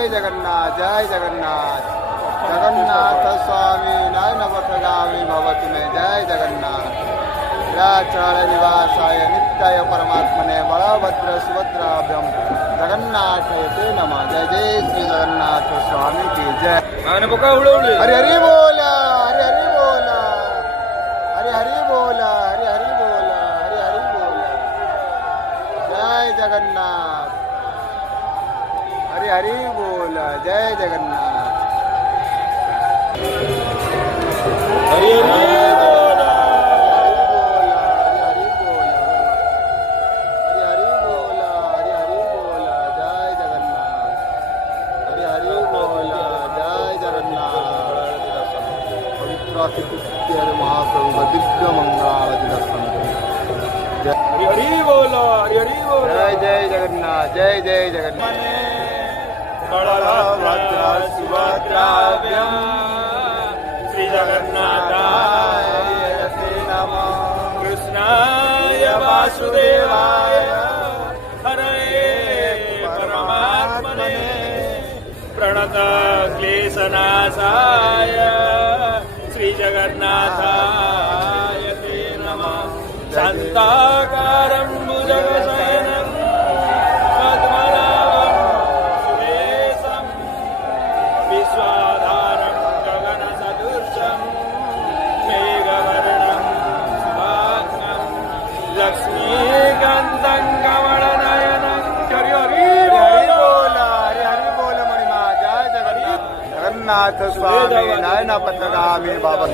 जय जगन्नाथ जय जगन्नाथ जगन्नाथ स्वामी नयन पथगामी भवतु मे जय जगन्नाथ निराचल निवासाय नित्याय परमात्मने बलभद्र सुभद्राभ्यम जगन्नाथ ते नमः जय जय श्री जगन्नाथ स्वामी की जय हरि हरि बोला हरि हरि बोला हरि हरि बोला हरि हरि बोला हरि हरि बोला जय जगन्नाथ हरि हरि बोला जय जगन्नाथ हरि हरि बोला हरि हरि बोला हरि हरि बोला जय जगन्नाथ हरि हरि बोला जय जगन्नाथ पवित्र महाप्रभु दिव्य मंगल दर्शन हरि हरि बोला हरि हरि बोला जय जय जगन्नाथ जय जय जगन्नाथ बलभद्र सुभद्राभ्यं श्री जगन्नाथाय ते नमः कृष्णाय वासुदेवाय हरये परमात्मने प्रणत क्लेशनाशाय श्री जगन्नाथाय ते नमः शान्ताकारं भुजगशयनं पद्मनाभं सुरेशं विश्वाधारं गगनसदृशं मेघवर्णं शुभाङ्गं लक्ष्मीकान्तं कमलनयनं हरि हरि बोला हरि हरि बोला महिमा जय जगन्नाथ जगन्नाथ स्वामी नयन पथगामी बाबा